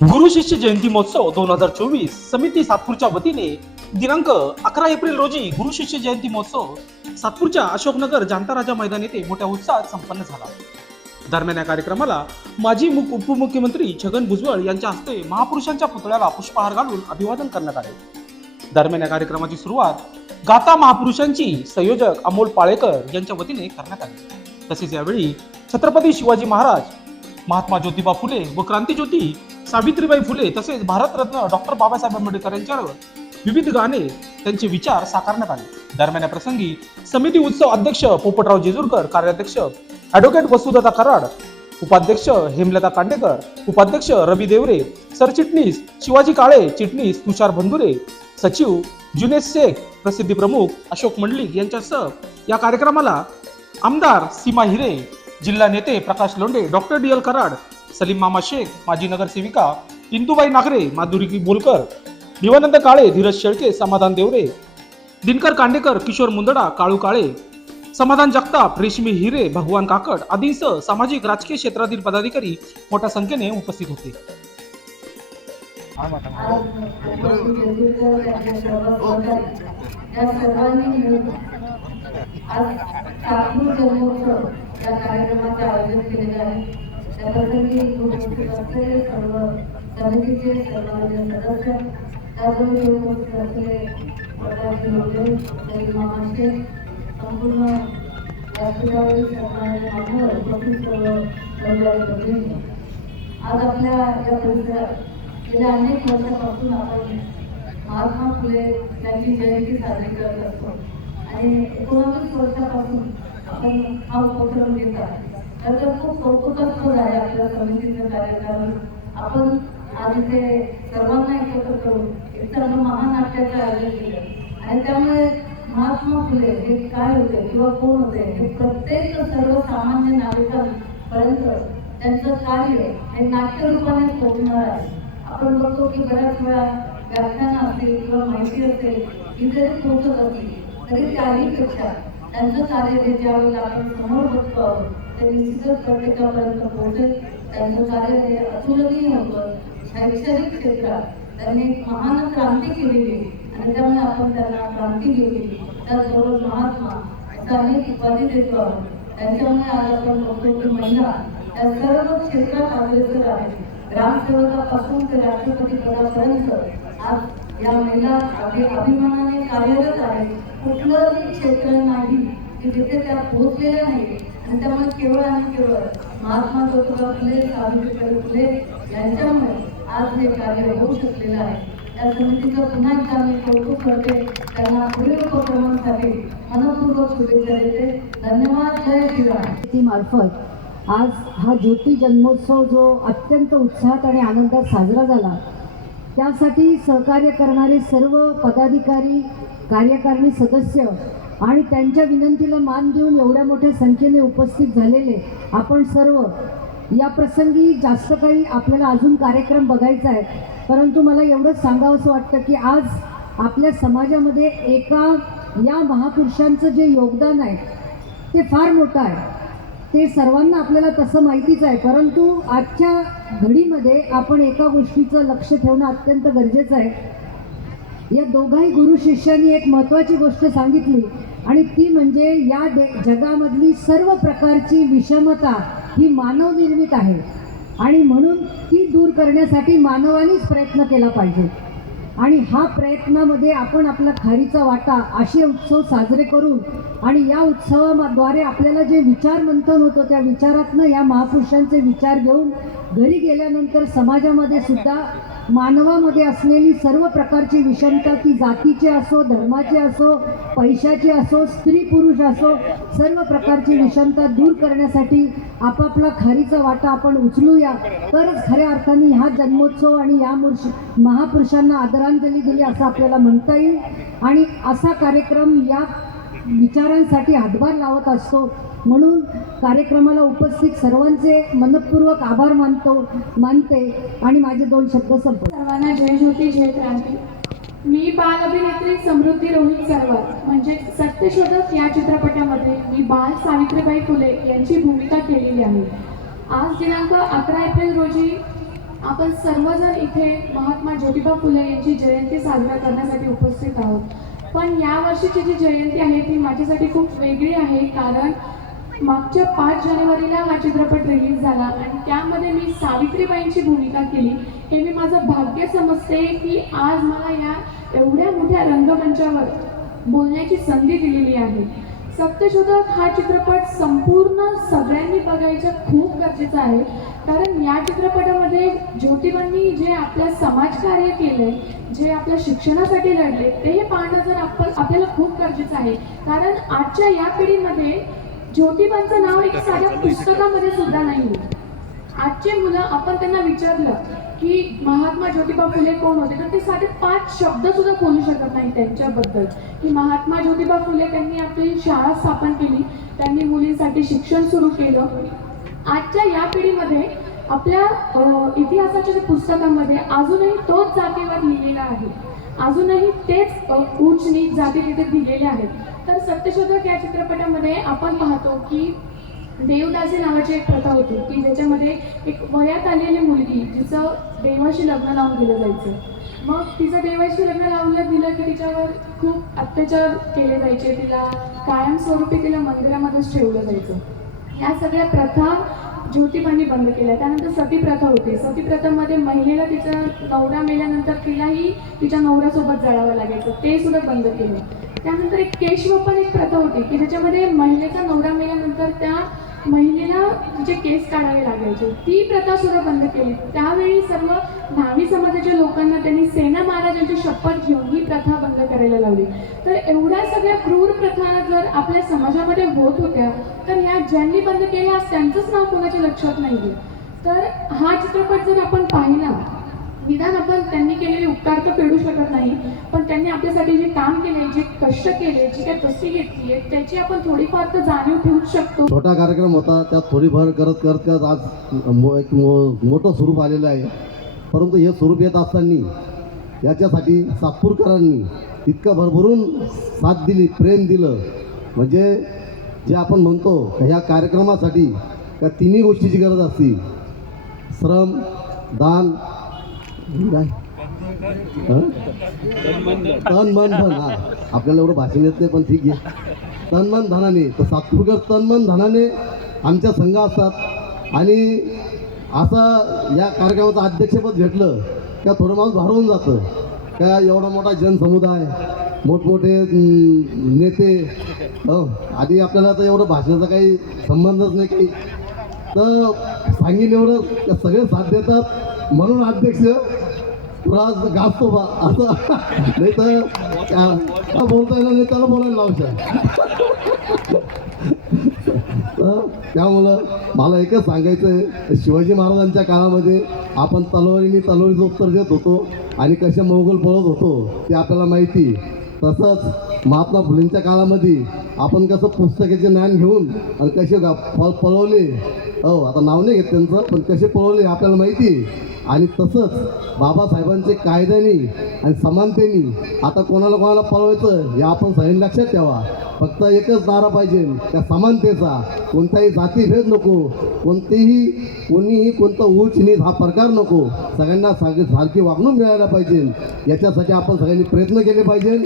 गुरु शिष्य जयंती महोत्सव दोन हजार चोवीस समिती सातपूरच्या वतीने दिनांक अकरा एप्रिल रोजी गुरु शिष्य जयंती महोत्सव सातपूरच्या अशोकनगर जांता राजा मैदान येथे मोठ्या उत्साहात संपन्न झाला. दरम्यान या कार्यक्रमाला माजी मुख उपमुख्यमंत्री छगन भुजबळ यांच्या हस्ते महापुरुषांच्या पुतळ्याला पुष्पहार घालून अभिवादन करण्यात आले. दरम्यान या कार्यक्रमाची सुरुवात गाता महापुरुषांची संयोजक अमोल पाळेकर यांच्या वतीने करण्यात आली. तसेच यावेळी छत्रपती शिवाजी महाराज महात्मा ज्योतिबा फुले व क्रांतीज्योती सावित्रीबाई फुले तसेच भारतरत्न डॉक्टर बाबासाहेब आंबेडकर यांच्यावर विविध गाणे त्यांचे विचार साकारण्यात आले. दरम्यान या प्रसंगी समिती उत्सव अध्यक्ष पोपटराव जेजूरकर कार्याध्यक्ष ॲडव्होकेट वसुदत्ता कराड उपाध्यक्ष हेमलता कांडेकर उपाध्यक्ष रवी देवरे सरचिटणीस शिवाजी काळे चिटणीस तुषार बंधुरे सचिव जुनेस शेख प्रसिद्धी प्रमुख अशोक मंडलिक यांच्यासह या कार्यक्रमाला आमदार सीमा हिरे जिल्हा नेते Prakash Londhe doctor D L Karad Salim मामा शेख माजी नगरसेविका इंदुबाई नागरे माधुरी बोलकर दिवानंद काळे धीरज शेळके समाधान देवरे दिनकर कांडेकर किशोर मुंदडा काळू काळे समाधान जगताप रेशमी हिरे भगवान काकड आदींसह सामाजिक राजकीय क्षेत्रातील पदाधिकारी मोठ्या संख्येने उपस्थित होते. आज या कार्यक्रमाचे आयोजन केलेले आहे. त्यासाठी उपस्थित असलेले सर्व समितीचे सर्व सदस्य उपस्थित असलेले प्रकाश संपूर्ण व्यासपीठावरील सन्माननीय मान्यवर उपस्थित सर्व आज आपल्या या परिसरात गेल्या अनेक वर्षापासून आपण महात्मा फुले त्यांची जयंती साजरी करत असतो आणि एकोणावीस वर्षापासून आपण हा उपक्रम घेत आहोत तर ते खूप कौतुकास्पद आहे आपल्या समितीचं कार्यक्रम आपण आज इथे सर्वांना एकत्र करून एक चांगलं महानाट्याचं आयोजन केलं. आणि त्यामुळे महात्मा फुले हे काय होते किंवा कोण होते हे प्रत्येक सर्वसामान्य नागरिकांपर्यंत त्यांचं कार्य हे नाट्यरूपाने पोहोचणार आहे. आपण बघतो की बऱ्याच वेळा व्याख्यानं असतील किंवा माहिती असेल ही जरी पोहोचत असली तरी त्याहीपेक्षा त्यांचं कार्य जे ज्यावेळेला आपण समोर बघतो आहोत ते निश्चितच प्रत्येकापर्यंत पोहोचेल. त्यांचं कार्य हे अतुलनीय होतं. शैक्षणिक क्षेत्रात त्यांनी एक महान क्रांती केलेली आणि त्यामुळे आपण त्यांना क्रांती केली त्याचबरोबर महात्मा असं अनेक उपाधी देतो आहोत त्यांच्यामुळे आज आपण बघतो की महिला या सर्व क्षेत्रात अग्रेसर आहेत. ग्रामसेवकापासून ते राष्ट्रपती पदापर्यंत आज या महिला अगदी अभिमानाने कार्यरत आहेत. कुठलंही क्षेत्र नाही की जिथे त्या पोहोचलेल्या नाही आणि त्यामुळे केवळ आणि केवळ महात्मा ज्योतिबा फुले सावित्रीबाई फुले यांच्यामुळे आज हे कार्य होऊ शकलेलं आहे. त्या समितीचं पुन्हा एकदा मी कौतुक करते. त्यांना पुढील उपक्रमांसाठी मनपूर्वक शुभेच्छा देते. धन्यवाद. जय श्रीराम. मार्फत आज हा ज्योती जन्मोत्सव जो अत्यंत उत्साहात आणि आनंदात साजरा झाला त्यासाठी सहकार्य करणारे सर्व पदाधिकारी कार्यकारिणी सदस्य आणि त्यांच्या विनंतीला मान देऊन एवढ्या मोठ्या संख्येने उपस्थित झालेले आपण सर्व या प्रसंगी जास्त काही आपल्याला अजून कार्यक्रम बघायचा आहे. परंतु मला एवढंच सांगावंसं वाटतं की आज आपल्या समाजामध्ये एका या महापुरुषांचं जे योगदान आहे ते फार मोठं आहे. ते सर्वांना आपल्याला तसं माहितीच आहे. परंतु आजच्या घडीमध्ये आपण एका गोष्टीचं लक्ष ठेवणं अत्यंत गरजेचं आहे. या दोघाही गुरु शिष्यांनी एक महत्त्वाची गोष्ट सांगितली आणि ती म्हणजे या दे जगामधली सर्व प्रकारची विषमता ही मानवनिर्मित आहे. आणि म्हणून ती दूर करण्यासाठी मानवानेच प्रयत्न केला पाहिजे. आणि हा प्रयत्नामध्ये आपण आपला खारीचा वाटा असे उत्सव साजरे करून आणि या उत्सवाद्वारे आपल्याला जे विचार मंथन होतं त्या विचारातनं या महापुरुषांचे विचार घेऊन घरी गेल्यानंतर समाजामध्ये सुद्धा मानवामध्ये असलेली सर्व प्रकारची विषमता ती जातीची असो धर्माची असो पैशाची असो स्त्री पुरुष असो सर्व प्रकारची विषमता दूर करण्यासाठी आपापला खारीचा वाटा आपण उचलूया. तरच खऱ्या अर्थाने हा जन्मोत्सव आणि या मुर्ष महापुरुषांना आदरांजली दिली असं आपल्याला म्हणता येईल. आणि असा कार्यक्रम या विचारांसाठी हातभार लावत असतो. म्हणून कार्यक्रमाला उपस्थित सर्वांचे मनपूर्वक आभार मानतो मानते आणि माझे दोन शब्द संपवतो. सर्वांना जय ज्योती जय क्रांती. मी बाल अभिनेत्री समृद्धी रोहित सरवर म्हणजे सत्यशोधक या चित्रपटामध्ये मी बाल सावित्रीबाई फुले यांची भूमिका केलेली आहे. आज दिनांक अकरा एप्रिल रोजी आपण सर्वजण इथे महात्मा ज्योतिबा फुले यांची जयंती साजरा करण्यासाठी उपस्थित आहोत. पण या वर्षीची जी जयंती आहे ती माझ्यासाठी खूप वेगळी आहे कारण मागच्या पाच जानेवारीला हा चित्रपट रिलीज झाला आणि त्यामध्ये मी सावित्रीबाईंची भूमिका केली. हे मी माझं भाग्य समजते की आज मला या एवढ्या मोठ्या रंगमंचावर बोलण्याची संधी दिलेली आहे. सत्यशोधक हा चित्रपट संपूर्ण सगळ्यांनी बघायचं खूप गरजेचं आहे. कारण या चित्रपटामध्ये ज्योतिबांनी जे आपल्या समाजकार्य केलंय जे आपल्या शिक्षणासाठी लढले ते पाहणं जर आपण आपल्याला खूप गरजेचं आहे. कारण आजच्या या पिढीमध्ये ज्योतिबांचं नाव एक साध्या पुस्तकामध्ये सुद्धा नाही आजचे मुलं आपण त्यांना विचारलं की महात्मा ज्योतिबा फुले कोण होते? तर ते साधे पाच शब्द सुद्धा बोलू शकत नाही त्यांच्याबद्दल. की महात्मा ज्योतिबा फुले त्यांनी आपली शाळा स्थापन केली त्यांनी मुलींसाठी शिक्षण सुरू केलं. आजच्या या पिढीमध्ये आपल्या इतिहासाच्या पुस्तकामध्ये अजूनही तोच जातीवर लिहिलेला आहे. अजूनही तेच अ, नीच जाती तिथे दिलेले आहेत. तर सत्यशोधक या चित्रपटामध्ये आपण पाहतो की देवदासी नावाची एक प्रथा होती की ज्याच्यामध्ये एक वयात आलेली मुलगी जिचं देवाशी लग्न लावून दिलं जायचं. मग तिचं देवाशी लग्न लावलं दिलं की तिच्यावर खूप अत्याचार केले जायचे. तिला कायमस्वरूपी तिला मंदिरामध्येच ठेवलं जायचं. ह्या सगळ्या प्रथा ज्योतिबांनी बंद केल्या. त्यानंतर सती प्रथा होती. सती प्रथामध्ये महिलेला तिचा नवरा मेल्यानंतर तिलाही तिच्या नवऱ्यासोबत जळावं लागायचं. ते सुद्धा बंद केलं. त्यानंतर एक केशव पण एक प्रथा होती की ज्याच्यामध्ये महिलेचा नवरा मेल्यानंतर त्या महिलेला तिचे केस काढावे लागायचे. ती प्रथा सुद्धा बंद केली. त्यावेळी सर्व न्हावी समाजाच्या लोकांना त्यांनी सेना महाराजांची शपथ घेऊन ही प्रथा बंद करायला लावली. तर एवढ्या सगळ्या क्रूर प्रथा जर आपल्या समाजामध्ये होत होत्या तर ह्या ज्यांनी बंद केल्या त्यांचंच नाव कोणाच्या लक्षात नाही तर हा चित्रपट जर आपण पाहिला निदान आपण त्यांनी केलेले उपकार तर फेडू शकत नाही पण त्यांनी आपल्यासाठी जे काम केले जे कष्ट केले जी काही तस्ती घेतली आहे त्याची आपण थोडीफार तर जाणीव ठेवूच शकतो. छोटा कार्यक्रम होता त्यात थोडीफार करत करत करत आज एक मो मोठं स्वरूप आलेलं आहे. परंतु हे स्वरूप येत असताना याच्यासाठी सातपूरकरांनी इतकं भरभरून साथ दिली प्रेम दिलं. म्हणजे जे आपण म्हणतो ह्या कार्यक्रमासाठी का तिन्ही गोष्टीची गरज असते. श्रम दान काय? तन मन धन हा. आपल्याला एवढं भाषण येत नाही पण ठीक आहे. तन मन धनाने तर सातपूरकर तन मन धनाने आमच्या संघ असतात. आणि असं या कार्यक्रमाचं अध्यक्षपद घेतलं का थोडं माणूस भारून जातं. का एवढा मोठा जनसमुदाय मोठमोठे नेते हो. आधी आपल्याला तर एवढं भाषणाचा काही संबंधच नाही काही. तर सांगेल एवढं सगळे साथ देतात. म्हणून अध्यक्ष थोडा गाजतो बा असं. नाही तर त्या- बोलता येणार नाही त्याला बोलायला लावशा. तर त्यामुळं मला एकच सांगायचं आहे शिवाजी महाराजांच्या काळामध्ये आपण तलवारीने तलवारीचं उत्तर देत होतो आणि कसे मोगल पळत होतो ते आपल्याला माहिती. तसंच महात्मा फुलेंच्या काळामध्ये आपण कसं पुस्तकाचे ज्ञान घेऊन आणि कसे पळवले. हो आता नाव नाही घेत त्यांचं पण कसे पळवले आपल्याला माहिती. आणि तसंच बाबासाहेबांचे कायद्याने आणि समानतेने आता कोणाला कोणाला पळवायचं हे आपण सगळ्यांनी लक्षात ठेवा. फक्त एकच नारा पाहिजे त्या समानतेचा. कोणताही जातीभेद नको कोणतेही कोणीही कोणता ऊच नीच हा प्रकार नको. सगळ्यांना सारखी सारखी वागणूक मिळायला पाहिजे. याच्यासाठी आपण सगळ्यांनी प्रयत्न केले पाहिजे.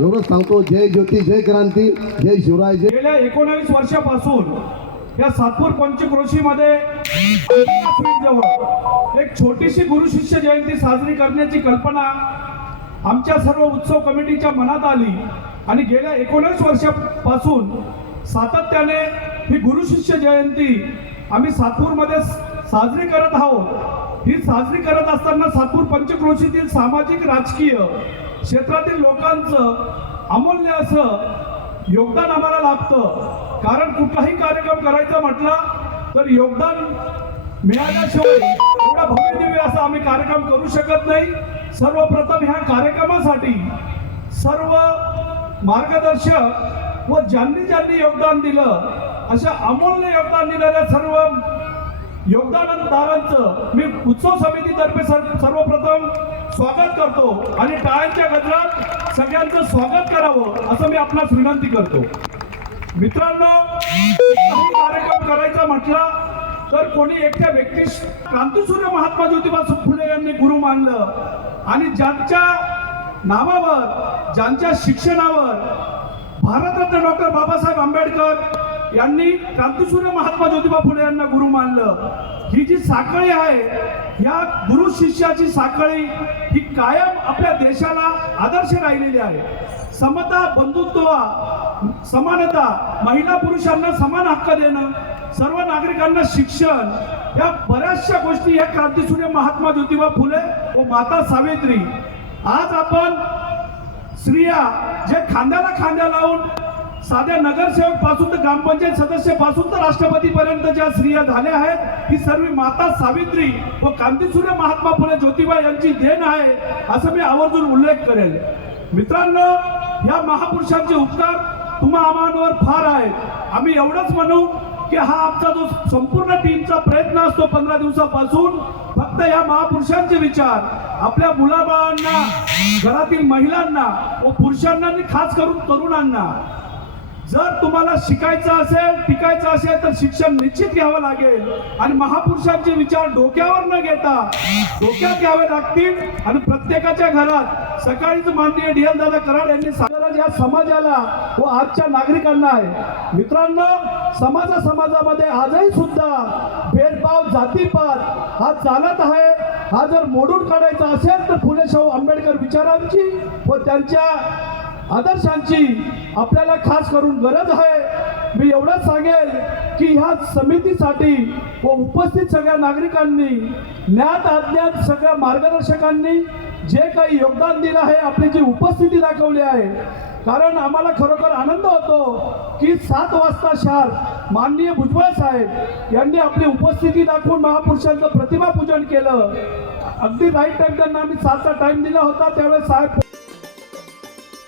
एवढंच सांगतो. जय ज्योती जय क्रांती जय शिवराय जय गेल्या एकोणावीस वर्षापासून या सातपूर पंचक्रोशीमध्ये जवळ एक छोटीशी गुरु शिष्य जयंती साजरी करण्याची कल्पना आमच्या सर्व उत्सव कमिटीच्या मनात आली. आणि गेल्या एकोणीस वर्षापासून सातत्याने ही गुरु शिष्य जयंती आम्ही सातपूरमध्ये साजरी करत आहोत. ही साजरी करत असताना सातपूर पंचक्रोशीतील सामाजिक राजकीय क्षेत्रातील लोकांचं अमूल्य असं योगदान आम्हाला लाभतं. कारण कुठलाही कार्यक्रम करायचा म्हटला तर योगदान मिळाल्याशिवाय एवढा भव्य दिव्य असा आम्ही कार्यक्रम करू शकत नाही. सर्वप्रथम ह्या कार्यक्रमासाठी सर्व मार्गदर्शक व ज्यांनी ज्यांनी योगदान दिलं अशा अमूल्य योगदान दिलेल्या सर्व योगदानदारांचं मी उत्सव समितीतर्फे सर सर्वप्रथम स्वागत करतो. आणि टाळ्यांच्या गजरात सगळ्यांचं स्वागत करावं असं मी आपणास विनंती करतो. मित्रांनो कार्यक्रम करायचा म्हटला तर कोणी एकट्या व्यक्तीस क्रांतीसूर्य महात्मा ज्योतिबा फुले यांनी गुरु मानलं. आणि ज्यांच्या नावावर ज्यांच्या शिक्षणावर भारतरत्न डॉक्टर बाबासाहेब आंबेडकर यांनी क्रांतीसूर्य महात्मा ज्योतिबा फुले यांना गुरु मानलं. ही जी साखळी आहे या गुरु शिष्याची साखळी ही कायम आपल्या देशाला आदर्श राहिलेली आहे. समता बंधुत्व समानता महिला पुरुषांना समान हक्क देणं सर्व नागरिकांना शिक्षण या बऱ्याचशा गोष्टी या क्रांतीसूर्य महात्मा ज्योतिबा फुले व माता सावित्री. आज आपण स्त्रिया जे खांद्याला खांद्या लावून साध्या नगरसेवकपासून तर ग्रामपंचायत सदस्यपासून तर राष्ट्रपती पर्यंत ज्या स्त्रिया झाल्या आहेत ही सर्व माता सावित्री व क्रांतीसूर्य महात्मा फुले ज्योतिबा यांची देण आहे असं मी आवर्जून उल्लेख करेल मित्रांनो या महापुरुषांचे उपकार तुम्हा आम्हावर फार आहेत आम्ही एवढंच म्हणू की हा आमचा जो संपूर्ण टीमचा प्रयत्न असतो पंधरा दिवसापासून फक्त या महापुरुषांचे विचार. आपल्या मुलाबाळांना घरातील महिलांना व पुरुषांना आणि खास करून तरुणांना. जर तुम्हाला शिकायचं असेल टिकायचं असेल तर शिक्षण निश्चित घ्यावं लागेल. आणि महापुरुषांचे विचार डोक्यावर न घेता डोक्यात घ्यावे लागतील. आणि प्रत्येकाच्या घरात सकाळीच माननीय डी एल दादा कराड यांनी सांगितलं या समाजाला व आजच्या नागरिकांना आहे. मित्रांनो समाजा समाजामध्ये आजही सुद्धा भेदभाव जातीपात हा चालत आहे. हा जर मोडून काढायचा असेल तर फुले शाहू आंबेडकर विचारांची व त्यांच्या आदर्शांची आपल्याला खास करून गरज आहे. मी एवढंच सांगेल की ह्या समितीसाठी व उपस्थित सगळ्या नागरिकांनी ज्ञात अज्ञात सगळ्या मार्गदर्शकांनी जे काही योगदान दिलं आहे आपली जी उपस्थिती दाखवली आहे. कारण आम्हाला खरोखर आनंद होतो की सात वाजता शार माननीय भुजबळ साहेब यांनी आपली उपस्थिती दाखवून महापुरुषांचं प्रतिमा पूजन केलं. अगदी राईट टाईम त्यांना आम्ही सातचा टाइम दिला होता त्यावेळेस साहेब